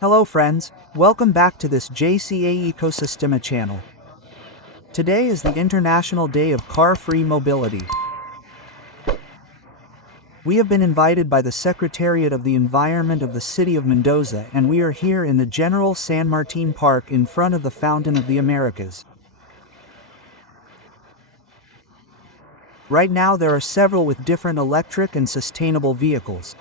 Hello friends, welcome back to this JCA Ecosistema channel. Today is the International Day of Car-Free Mobility. We have been invited by the Secretariat of the Environment of the City of Mendoza, and we are here in the General San Martin Park in front of the Fountain of the Americas. Right now there are several with different electric and sustainable vehicles.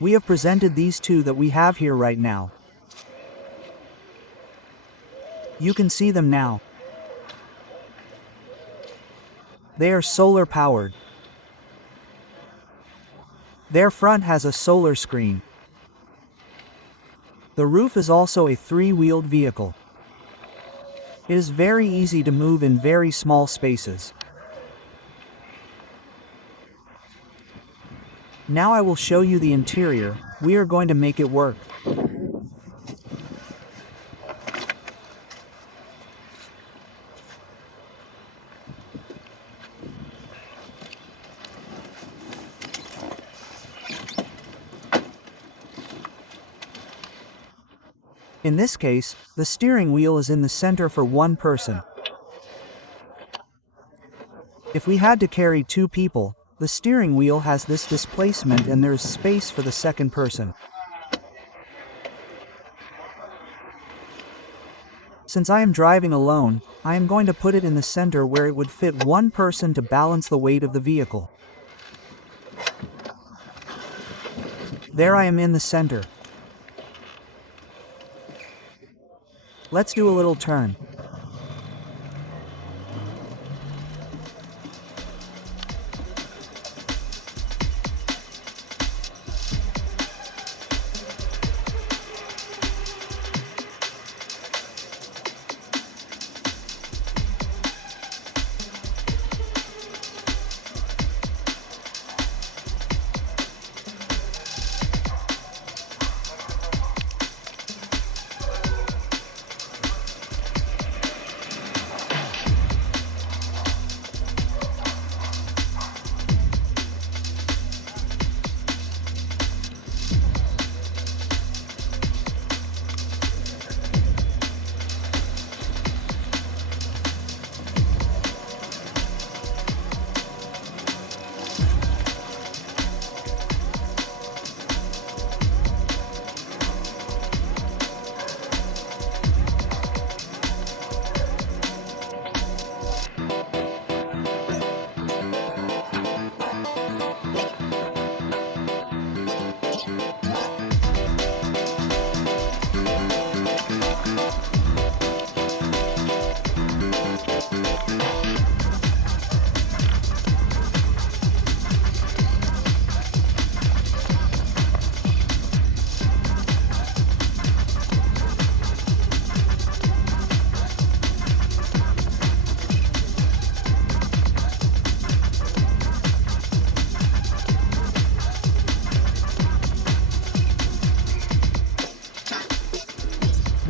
We have presented these two that we have here right now. You can see them now. They are solar powered. Their front has a solar screen. The roof is also a three-wheeled vehicle. It is very easy to move in very small spaces. Now I will show you the interior. We are going to make it work. In this case, the steering wheel is in the center for one person. If we had to carry two people, the steering wheel has this displacement and there is space for the second person. Since I am driving alone, I am going to put it in the center where it would fit one person to balance the weight of the vehicle. There I am in the center. Let's do a little turn.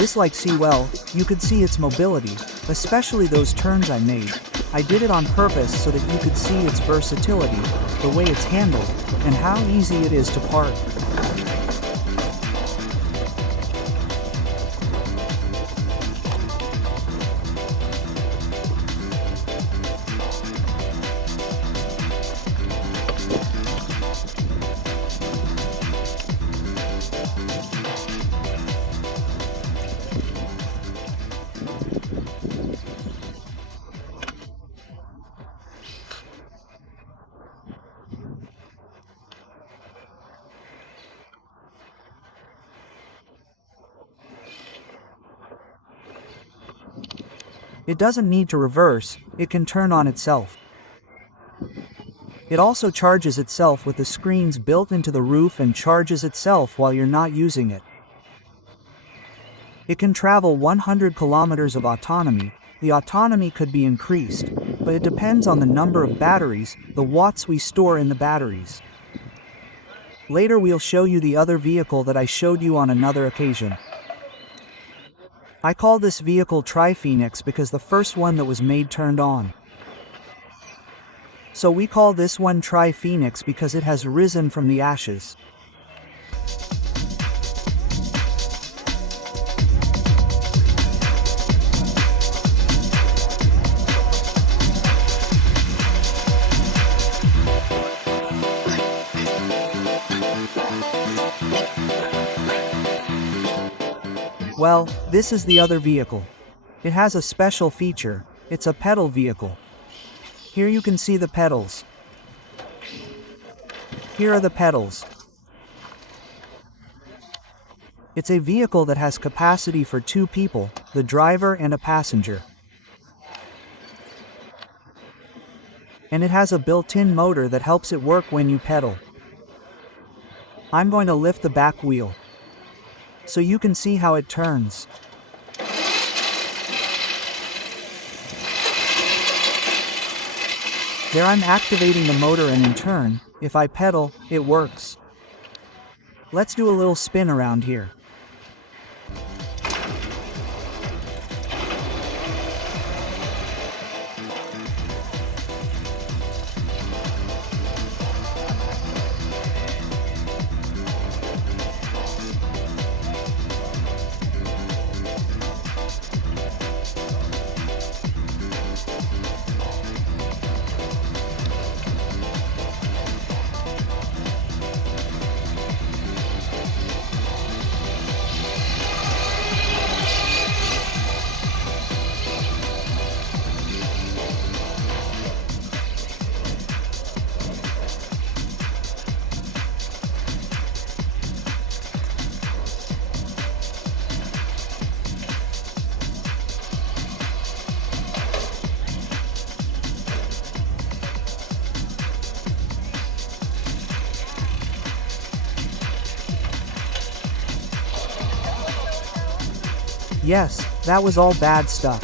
This like see well, you could see its mobility, especially those turns I made. I did it on purpose so that you could see its versatility, the way it's handled, and how easy it is to park. It doesn't need to reverse, it can turn on itself. It also charges itself with the screens built into the roof and charges itself while you're not using it. It can travel 100 kilometers of autonomy. The autonomy could be increased, but it depends on the number of batteries, the watts we store in the batteries. Later we'll show you the other vehicle that I showed you on another occasion. I call this vehicle Tri-Phoenix because the first one that was made turned on. So we call this one Tri-Phoenix because it has risen from the ashes. Well, this is the other vehicle. It has a special feature. It's a pedal vehicle. Here you can see the pedals. Here are the pedals. It's a vehicle that has capacity for 2 people, the driver and a passenger. And it has a built-in motor that helps it work when you pedal. I'm going to lift the back wheel, so you can see how it turns. There I'm activating the motor, and in turn, if I pedal, it works. Let's do a little spin around here. Yes, that was all bad stuff.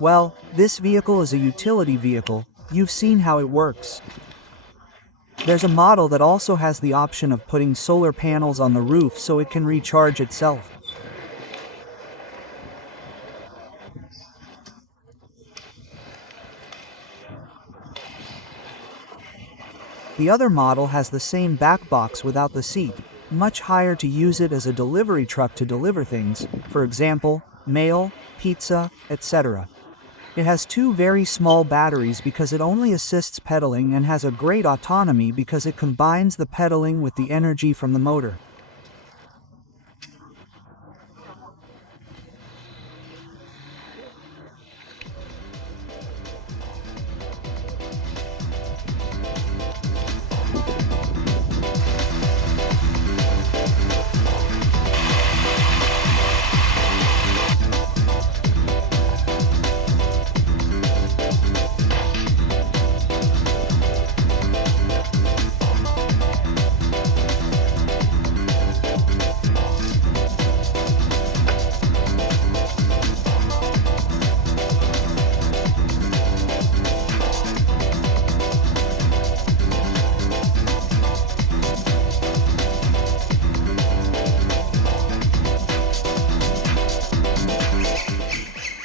Well, this vehicle is a utility vehicle. You've seen how it works. There's a model that also has the option of putting solar panels on the roof so it can recharge itself. The other model has the same back box without the seat, much higher to use it as a delivery truck to deliver things, for example, mail, pizza, etc. It has 2 very small batteries because it only assists pedaling, and has a great autonomy because it combines the pedaling with the energy from the motor.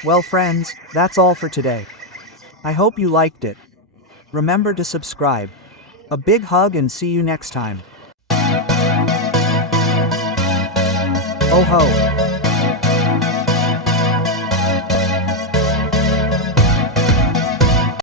Well friends, that's all for today. I hope you liked it. Remember to subscribe. A big hug and see you next time. Oh ho!